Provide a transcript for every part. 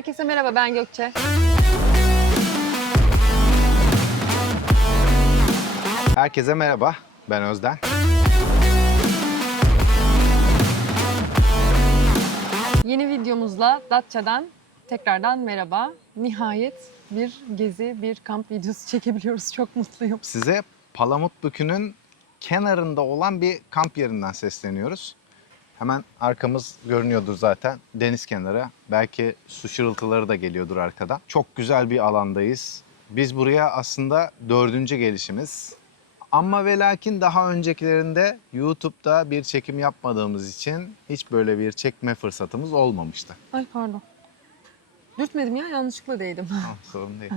Herkese merhaba ben Gökçe. Herkese merhaba. Ben Özden. Yeni videomuzla Datça'dan tekrardan merhaba. Nihayet bir gezi, bir kamp videosu çekebiliyoruz. Çok mutluyum. Size Palamutbükü'nün kenarında olan bir kamp yerinden sesleniyoruz. Hemen arkamız görünüyordur zaten. Deniz kenarı. Belki su şırıltıları da geliyordur arkadan. Çok güzel bir alandayız. Biz buraya aslında dördüncü gelişimiz. Ama ve lakin daha öncekilerinde YouTube'da bir çekim yapmadığımız için hiç böyle bir çekme fırsatımız olmamıştı. Ay pardon. Dürtmedim ya yanlışlıkla değdim. Tamam, sorun değil.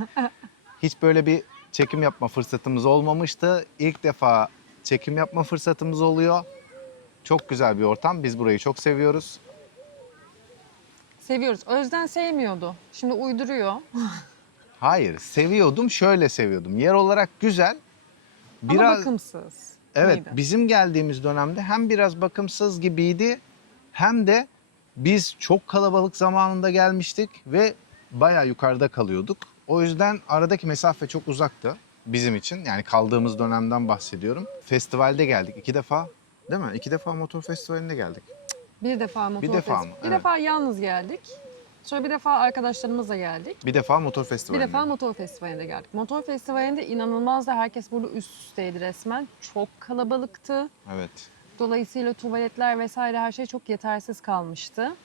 Hiç böyle bir çekim yapma fırsatımız olmamıştı. İlk defa çekim yapma fırsatımız oluyor. Çok güzel bir ortam. Biz burayı çok seviyoruz. Seviyoruz. Özden sevmiyordu. Şimdi uyduruyor. Hayır, seviyordum. Şöyle seviyordum. Yer olarak güzel. Ama Biraz bakımsız. evet, mıydı? bizim geldiğimiz dönemde hem biraz bakımsız gibiydi hem de biz çok kalabalık zamanında gelmiştik ve bayağı yukarıda kalıyorduk. O yüzden aradaki mesafe çok uzaktı bizim için. Yani kaldığımız dönemden bahsediyorum. Festivalde geldik iki defa. Değil mi? İki defa motor festivalinde geldik. Bir defa motor Bir defa mı? Bir Evet. defa yalnız geldik. Sonra bir defa arkadaşlarımızla geldik. Bir defa motor Bir defa motor festivaline geldik. Motor festivalinde inanılmaz da herkes burada üst üsteydi resmen. Çok kalabalıktı. Evet. Dolayısıyla tuvaletler vesaire her şey çok yetersiz kalmıştı.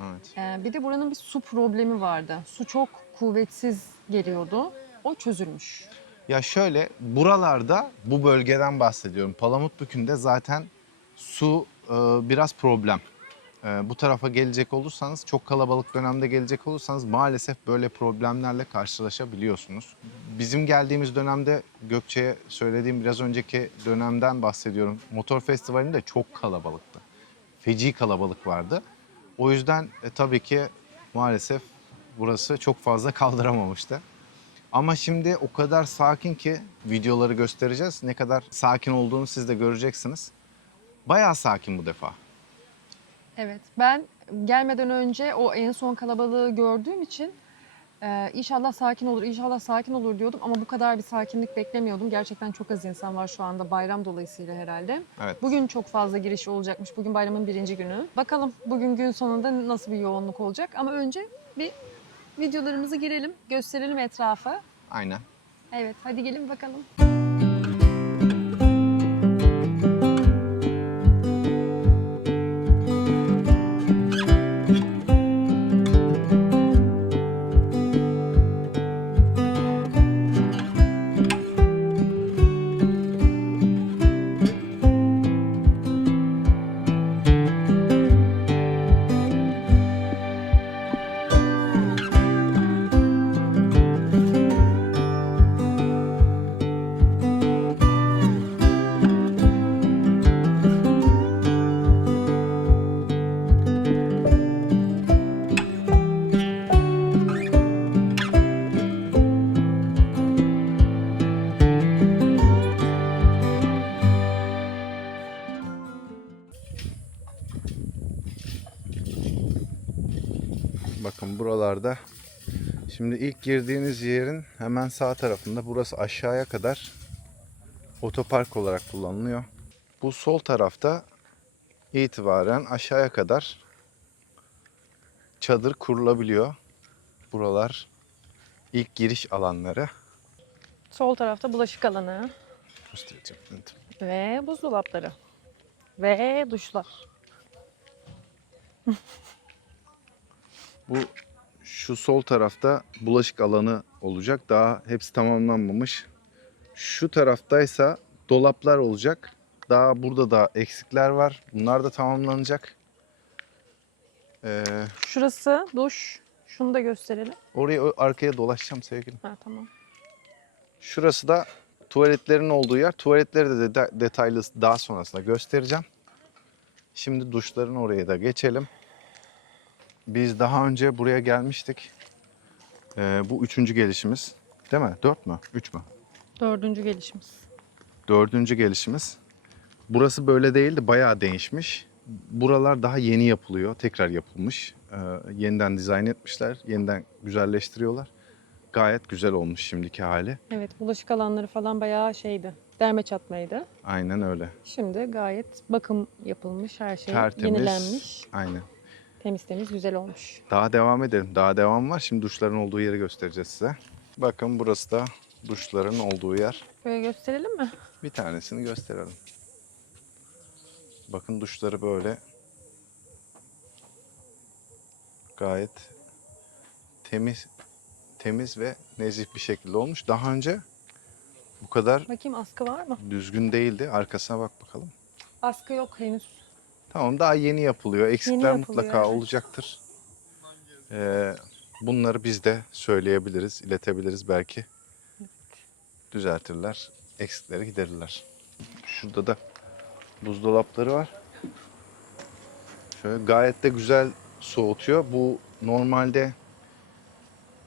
Evet. Ee, bir de buranın bir su problemi vardı. Su çok kuvvetsiz geliyordu. O çözülmüş. Ya şöyle buralarda bu bölgeden bahsediyorum. Palamutbükü'nde zaten su e, biraz problem. E, bu tarafa gelecek olursanız çok kalabalık dönemde gelecek olursanız maalesef böyle problemlerle karşılaşabiliyorsunuz. Bizim geldiğimiz dönemde Gökçe'ye söylediğim biraz önceki dönemden bahsediyorum. Motor festivalinde çok kalabalıktı. Feci kalabalık vardı. O yüzden e, tabii ki maalesef burası çok fazla kaldıramamıştı. Ama şimdi o kadar sakin ki videoları göstereceğiz. Ne kadar sakin olduğunu siz de göreceksiniz. Bayağı sakin bu defa. Evet ben gelmeden önce o en son kalabalığı gördüğüm için e, inşallah sakin olur, inşallah sakin olur diyordum. Ama bu kadar bir sakinlik beklemiyordum. Gerçekten çok az insan var şu anda bayram dolayısıyla herhalde. Evet. Bugün çok fazla giriş olacakmış. Bugün bayramın birinci günü. Bakalım bugün gün sonunda nasıl bir yoğunluk olacak. Ama önce bir videolarımızı girelim, gösterelim etrafa. Aynen. Evet, hadi gelin bakalım. Bakın buralarda şimdi ilk girdiğiniz yerin hemen sağ tarafında burası aşağıya kadar otopark olarak kullanılıyor. Bu sol tarafta itibaren aşağıya kadar çadır kurulabiliyor. Buralar ilk giriş alanları. Sol tarafta bulaşık alanı ve buzdolapları ve duşlar. Bu şu sol tarafta bulaşık alanı olacak. Daha hepsi tamamlanmamış. Şu taraftaysa dolaplar olacak. Daha burada da eksikler var. Bunlar da tamamlanacak. Ee, Şurası duş. Şunu da gösterelim. oraya arkaya dolaşacağım sevgilim. Ha tamam. Şurası da tuvaletlerin olduğu yer. Tuvaletleri de de- detaylı daha sonrasında göstereceğim. Şimdi duşların oraya da geçelim. Biz daha önce buraya gelmiştik. Ee, bu üçüncü gelişimiz. Değil mi? Dört mü? Üç mü? Dördüncü gelişimiz. Dördüncü gelişimiz. Burası böyle değildi. Bayağı değişmiş. buralar daha yeni yapılıyor. Tekrar yapılmış. Ee, yeniden dizayn etmişler. Yeniden güzelleştiriyorlar. Gayet güzel olmuş şimdiki hali. Evet bulaşık alanları falan bayağı şeydi. Derme çatmaydı. Aynen öyle. Şimdi gayet bakım yapılmış. Her şey Tertemiz. yenilenmiş. Aynen. Temiz temiz güzel olmuş. Daha devam edelim. Daha devam var. Şimdi duşların olduğu yeri göstereceğiz size. Bakın burası da duşların olduğu yer. Böyle gösterelim mi? Bir tanesini gösterelim. Bakın duşları böyle gayet temiz temiz ve nezih bir şekilde olmuş. Daha önce bu kadar Bakayım askı var mı? düzgün değildi. Arkasına bak bakalım. Askı yok henüz. Tamam daha yeni yapılıyor. Eksikler yapılıyor, mutlaka evet. olacaktır. Ee, bunları biz de söyleyebiliriz, iletebiliriz belki. Düzeltirler, eksikleri giderirler. Şurada da buzdolapları var. Şöyle gayet de güzel soğutuyor. Bu normalde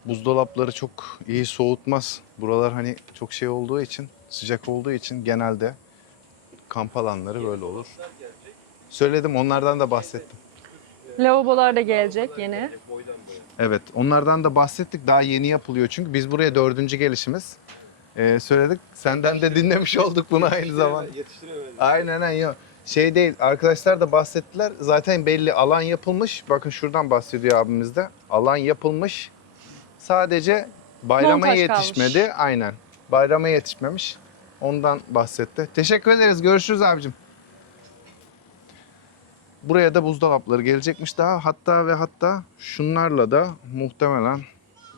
buzdolapları çok iyi soğutmaz. Buralar hani çok şey olduğu için, sıcak olduğu için genelde kamp alanları böyle olur. Söyledim onlardan da bahsettim. Lavabolar da gelecek yine. Evet onlardan da bahsettik daha yeni yapılıyor çünkü biz buraya dördüncü gelişimiz. Ee, söyledik senden de dinlemiş olduk bunu aynı zamanda. Aynen aynen yok. Şey değil arkadaşlar da bahsettiler zaten belli alan yapılmış. Bakın şuradan bahsediyor abimiz de. Alan yapılmış. Sadece bayrama Montaj yetişmedi. kalmış. Aynen. Bayrama yetişmemiş. Ondan bahsetti. Teşekkür ederiz. Görüşürüz abicim. Buraya da buzdolapları gelecekmiş daha. Hatta ve hatta şunlarla da muhtemelen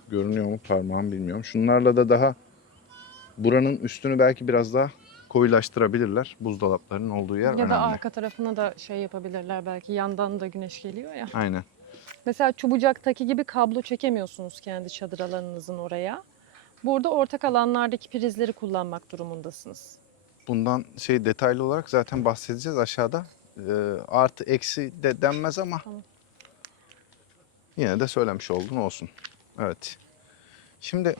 görünüyor mu parmağım bilmiyorum. Şunlarla da daha buranın üstünü belki biraz daha koyulaştırabilirler. Buzdolaplarının olduğu yer Ya önemli. da arka tarafına da şey yapabilirler belki. Yandan da güneş geliyor ya. Aynen. Mesela çubucaktaki gibi kablo çekemiyorsunuz kendi çadır alanınızın oraya. Burada ortak alanlardaki prizleri kullanmak durumundasınız. Bundan şey detaylı olarak zaten bahsedeceğiz aşağıda. Ee, artı eksi de denmez ama Tamam. yine de söylemiş oldun olsun. Evet. Şimdi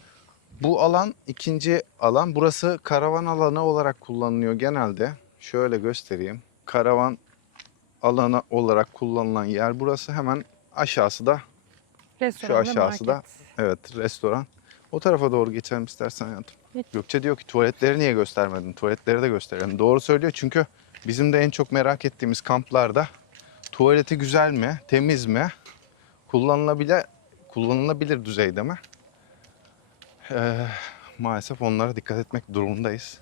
bu alan ikinci alan. Burası karavan alanı olarak kullanılıyor genelde. Şöyle göstereyim. Karavan alanı olarak kullanılan yer burası. Hemen aşağısı da Restoran ve aşağısı da- evet restoran. O tarafa doğru geçelim istersen hayatım. Geç. Gökçe diyor ki tuvaletleri niye göstermedin? Tuvaletleri de gösterelim. Doğru söylüyor çünkü bizim de en çok merak ettiğimiz kamplarda tuvaleti güzel mi, temiz mi, kullanılabilir kullanılabilir düzeyde mi? Ee, maalesef onlara dikkat etmek durumundayız.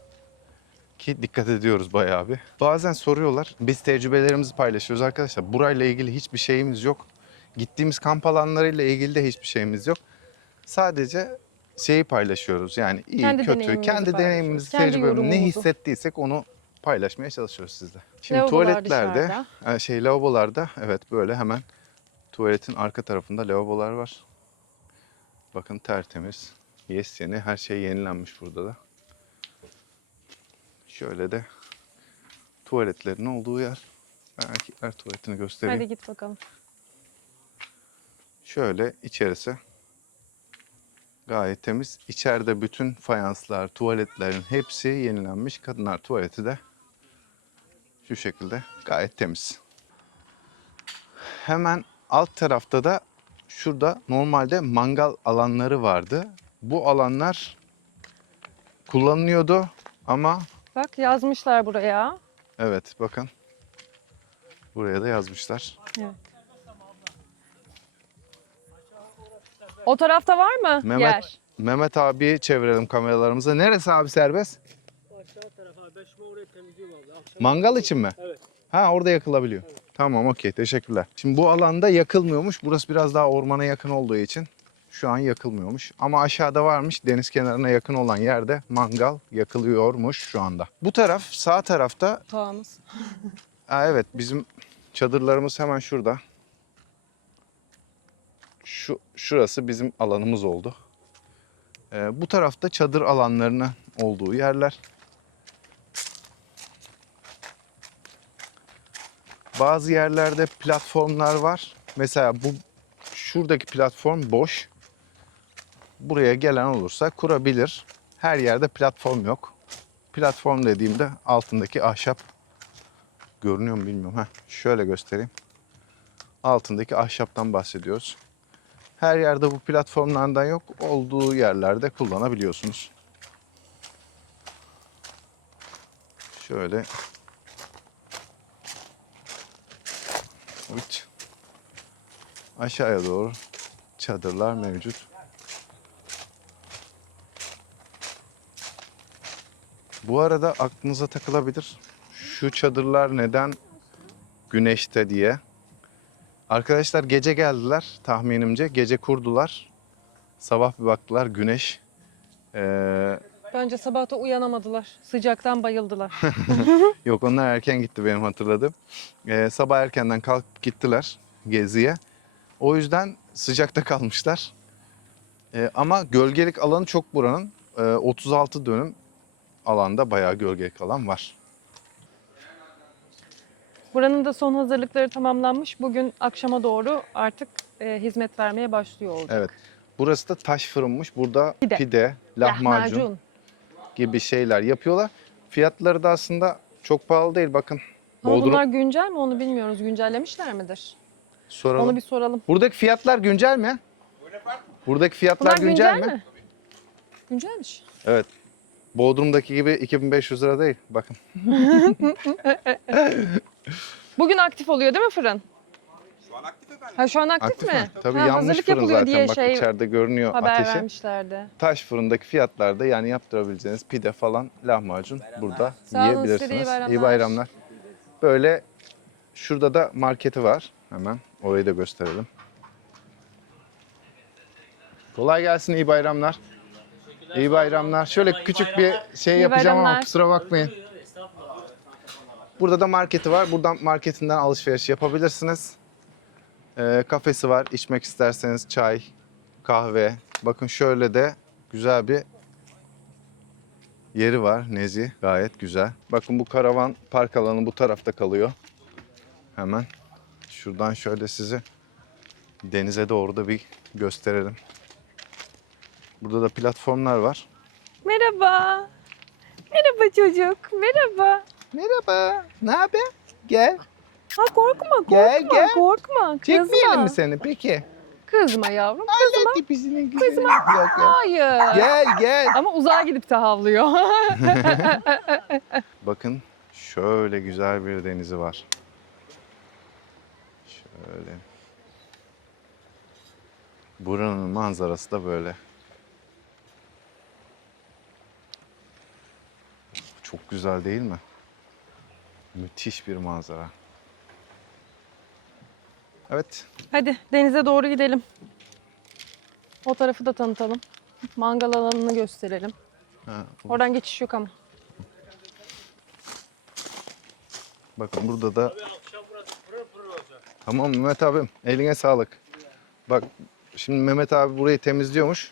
Ki dikkat ediyoruz bayağı bir. Bazen soruyorlar. Biz tecrübelerimizi paylaşıyoruz arkadaşlar. Burayla ilgili hiçbir şeyimiz yok. Gittiğimiz kamp alanlarıyla ilgili de hiçbir şeyimiz yok. Sadece şeyi paylaşıyoruz. Yani iyi, Kendi kötü, kendi deneyimimizi, Kendi tecrübemizi, ne hissettiysek onu paylaşmaya çalışıyoruz sizle. Şimdi Lavabolar tuvaletlerde, dışarıda. e, şey lavabolarda evet böyle hemen tuvaletin arka tarafında lavabolar var. Bakın tertemiz. Yes yeni. Her şey yenilenmiş burada da. Şöyle de tuvaletlerin olduğu yer. Ben erkekler tuvaletini göstereyim. Hadi git bakalım. Şöyle içerisi gayet temiz. İçeride bütün fayanslar, tuvaletlerin hepsi yenilenmiş. Kadınlar tuvaleti de şu şekilde gayet temiz. Hemen alt tarafta da şurada normalde mangal alanları vardı. Bu alanlar kullanılıyordu ama Bak yazmışlar buraya. evet bakın buraya da yazmışlar. Evet. O tarafta var mı Mehmet yer? Mehmet abiyi çevirelim kameralarımıza. Neresi abi serbest? Orayı temizliyorum abi. Akşam Mangal için mi? Evet. Ha orada yakılabiliyor. Tamam okey teşekkürler. Şimdi bu alanda yakılmıyormuş. Burası biraz daha ormana yakın olduğu için şu an yakılmıyormuş. Ama aşağıda varmış deniz kenarına yakın olan yerde mangal yakılıyormuş şu anda. Bu taraf sağ tarafta Tağımız. ha, evet bizim çadırlarımız hemen şurada. Şu şurası bizim alanımız oldu. Ee, bu tarafta çadır alanlarının olduğu yerler. Bazı yerlerde platformlar var. Mesela bu şuradaki platform boş. Buraya gelen olursa kurabilir. Her yerde platform yok. Platform dediğimde altındaki ahşap Görünüyor mu bilmiyorum. Heh, şöyle göstereyim. Altındaki ahşaptan bahsediyoruz. Her yerde bu platformlardan yok. Olduğu yerlerde kullanabiliyorsunuz. Şöyle. Evet. Aşağıya doğru çadırlar mevcut. Bu arada aklınıza takılabilir. Şu çadırlar neden güneşte diye. Arkadaşlar gece geldiler tahminimce. Gece kurdular. Sabah bir baktılar güneş. Ee, Bence sabahta uyanamadılar. Sıcaktan bayıldılar. yok onlar erken gitti benim hatırladığım. Ee, sabah erkenden kalkıp gittiler geziye. O yüzden sıcakta kalmışlar. Ee, ama gölgelik alanı çok buranın. Ee, 36 dönüm alanda bayağı gölgelik alan var. Buranın da son hazırlıkları tamamlanmış. Bugün akşama doğru artık e, hizmet vermeye başlıyor olacak. Evet. Burası da taş fırınmış. Burada Pide. pide, lahmacun, gibi şeyler yapıyorlar. Fiyatları da aslında çok pahalı değil bakın. Ama Bodrum bunlar güncel mi onu bilmiyoruz. Güncellemişler midir? soralım. Onu bir soralım. Buradaki fiyatlar güncel mi? Buradaki fiyatlar Bunlar güncel, güncel, mi? mi? Güncelmiş. Evet. Bodrum'daki gibi 2500 lira değil. Bakın. Bugün aktif oluyor değil mi fırın? Şu an aktif efendim. Ha şu an aktif, Aktif mi? mi? Tabii ha, yanmış hazırlık fırın yapılıyor zaten. diye Bak şey içeride görünüyor haber ateşi. vermişlerdi. Taş fırındaki fiyatlarda yani yaptırabileceğiniz pide falan lahmacun burada Sağ olun, size de iyi yiyebilirsiniz. bayramlar. İyi bayramlar. Böyle şurada da marketi var. Hemen orayı da gösterelim. Kolay gelsin iyi bayramlar. İyi bayramlar. Şöyle küçük bir şey İyi yapacağım ama bayramlar. kusura bakmayın. Burada da marketi var. Buradan marketinden alışveriş yapabilirsiniz. Ee, kafesi var. İçmek isterseniz çay, kahve. Bakın şöyle de güzel bir yeri var. Nezi gayet güzel. Bakın bu karavan park alanı bu tarafta kalıyor. Hemen şuradan şöyle sizi denize doğru da bir gösterelim. Burada da platformlar var. Merhaba. Merhaba çocuk. Merhaba. Merhaba. Ne haber? Gel. Ha korkma korkma Gel, gel. korkma. Çekmeyelim Kızma. mi seni peki? Kızma yavrum. Kızma. Tipisinin güzeli. Yok, yok. Hayır. Gel gel. Ama uzağa gidip de havlıyor. Bakın şöyle güzel bir denizi var. Şöyle. Buranın manzarası da böyle. Çok güzel değil mi? Müthiş bir manzara. Evet. Hadi denize doğru gidelim. O tarafı da tanıtalım. Mangal alanını gösterelim. Ha, Oradan geçiş yok ama. bakın burada da. Tamam Mehmet abim eline sağlık. Bak şimdi Mehmet abi burayı temizliyormuş.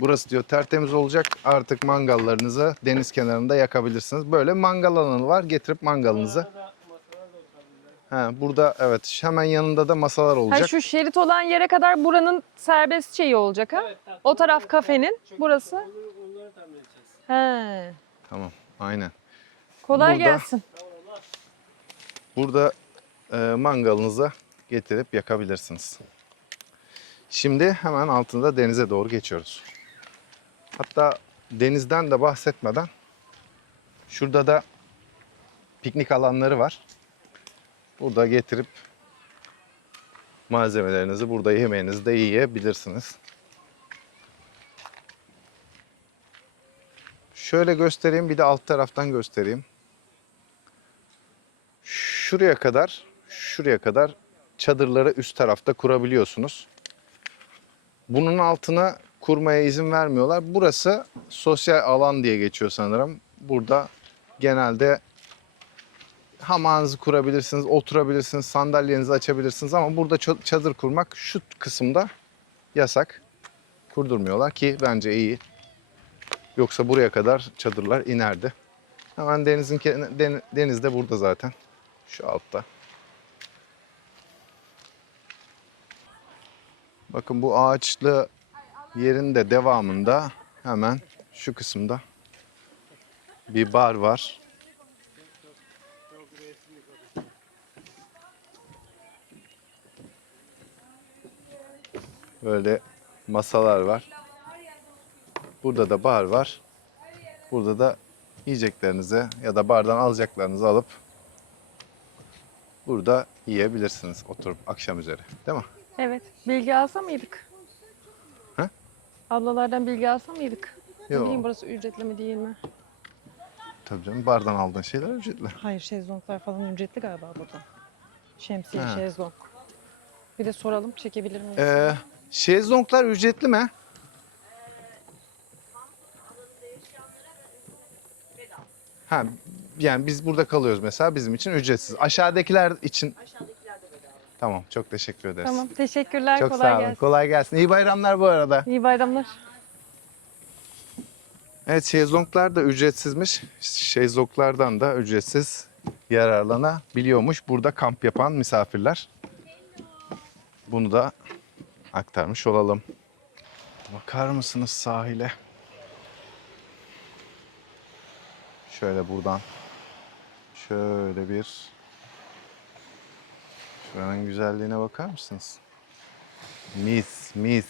Burası diyor tertemiz olacak artık mangallarınızı deniz kenarında yakabilirsiniz. Böyle mangal alanı var getirip mangalınızı. Burada masalar da oturabilirler. Ha, burada evet hemen yanında da masalar Ha, olacak. şu şerit olan yere kadar buranın serbest şeyi olacak ha? Evet, O taraf kafenin, burası. Onları, onları tahmin edeceğiz. He. Tamam aynen. Kolay Burada- gelsin. Burada e, mangalınızı getirip yakabilirsiniz. Şimdi hemen altında denize doğru geçiyoruz. Hatta denizden de bahsetmeden şurada da piknik alanları var. Burada getirip malzemelerinizi burada yemeğinizi de yiyebilirsiniz. Şöyle göstereyim bir de alt taraftan göstereyim. Şuraya kadar, şuraya kadar çadırları üst tarafta kurabiliyorsunuz. Bunun altına kurmaya izin vermiyorlar. Burası sosyal alan diye geçiyor sanırım. Burada genelde hamağınızı kurabilirsiniz, oturabilirsiniz, sandalyenizi açabilirsiniz ama burada çadır kurmak şu kısımda yasak. Kurdurmuyorlar ki bence iyi. Yoksa buraya kadar çadırlar inerdi. Hemen denizin deniz de burada zaten. Şu altta. Bakın bu ağaçlı yerin de devamında hemen şu kısımda bir bar var. Böyle masalar var. Burada da bar var. Burada da yiyeceklerinizi ya da bardan alacaklarınızı alıp burada yiyebilirsiniz oturup akşam üzeri. Değil mi? Evet. Bilgi alsam mıydık? He? Ablalardan bilgi alsam mıydık? Yok. bileyim burası ücretli mi değil mi? Tabii canım bardan aldığın şeyler ücretli. Hayır şezlonglar falan ücretli galiba burada. Şemsiye, şezlong. Bir de soralım çekebilir miyiz? Ee, şezlonglar ücretli mi? Ha, yani biz burada kalıyoruz mesela bizim için ücretsiz. Aşağıdakiler için Tamam, çok teşekkür ederiz. Tamam teşekkürler Çok kolay sağ olun. gelsin. Kolay gelsin. İyi bayramlar bu arada. İyi bayramlar. Evet, şezlonglar da ücretsizmiş. Şezlonglardan da ücretsiz yararlanabiliyormuş burada kamp yapan misafirler. Bunu da aktarmış olalım. Bakar mısınız sahile? Şöyle buradan şöyle bir şuranın güzelliğine bakar mısınız? Mis, mis.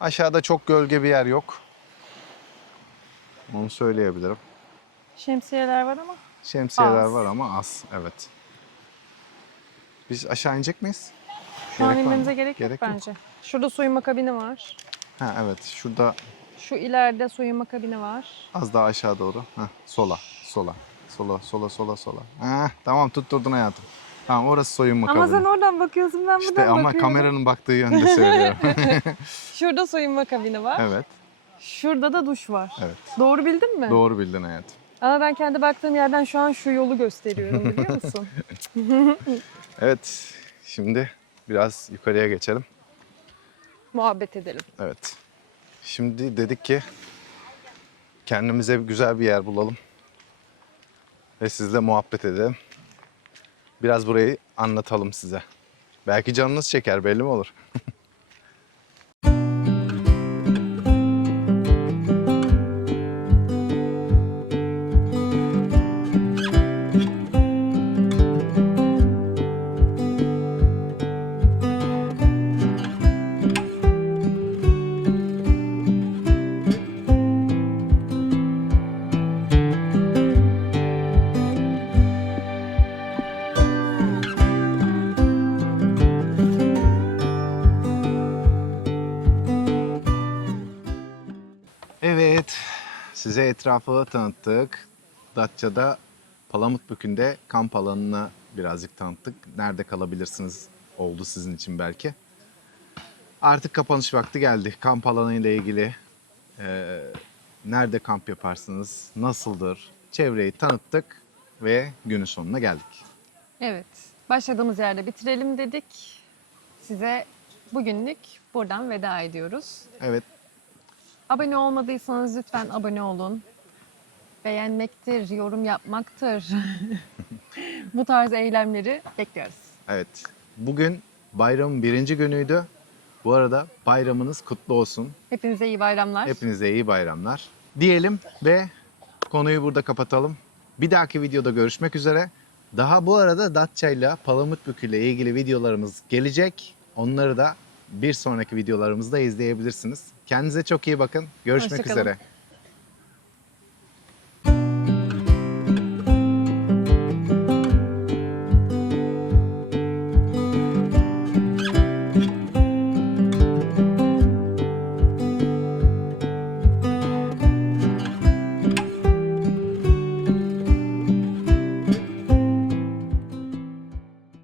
Aşağıda çok gölge bir yer yok. Onu söyleyebilirim. Şemsiyeler var ama. Şemsiyeler Az. var ama az. Evet. Biz aşağı inecek miyiz? Şu an inmemize gerek, Gerek yok yok. bence. Şurada soyunma kabini var. Ha evet. Şurada Şu ileride soyunma kabini var. az daha aşağı doğru. Heh, sola. Sola. Sola, sola, sola, sola. Heh, tamam tutturdun hayatım. Tamam orası soyunma Ama kabini. sen oradan bakıyorsun ben buradan İşte ama bakıyorum. kameranın baktığı yönde söylüyorum. Şurada soyunma kabini var. evet, Şurada da duş var. evet. Doğru bildin mi? Doğru bildin hayatım. Ama ben kendi baktığım yerden şu an şu yolu gösteriyorum biliyor musun? Evet, şimdi biraz yukarıya geçelim. Muhabbet edelim. Evet. Şimdi dedik ki kendimize güzel bir yer bulalım. Ve sizle muhabbet edelim. Biraz burayı anlatalım size. Belki canınız çeker belli mi olur? Size etrafı tanıttık. Datça'da Palamutbükü'nde kamp alanına birazcık tanıttık. Nerede kalabilirsiniz oldu sizin için belki. Artık kapanış vakti geldi. Kamp alanı ile ilgili eee, nerede kamp yaparsınız, nasıldır, çevreyi tanıttık ve günün sonuna geldik. Evet. Başladığımız yerde bitirelim dedik. Size bugünlük buradan veda ediyoruz. Evet, Abone olmadıysanız lütfen abone olun. Beğenmektir, yorum yapmaktır. Bu tarz eylemleri bekliyoruz. evet. Bugün bayramın birinci günüydü. Bu arada bayramınız kutlu olsun. Hepinize iyi bayramlar. Hepinize iyi bayramlar. Diyelim ve konuyu burada kapatalım. Bir dahaki videoda görüşmek üzere. Daha bu arada Datça ile Palamutbükü ile ilgili videolarımız gelecek. Onları da bir sonraki videolarımızda izleyebilirsiniz. Kendinize çok iyi bakın. Görüşmek Hoşça kalın. üzere.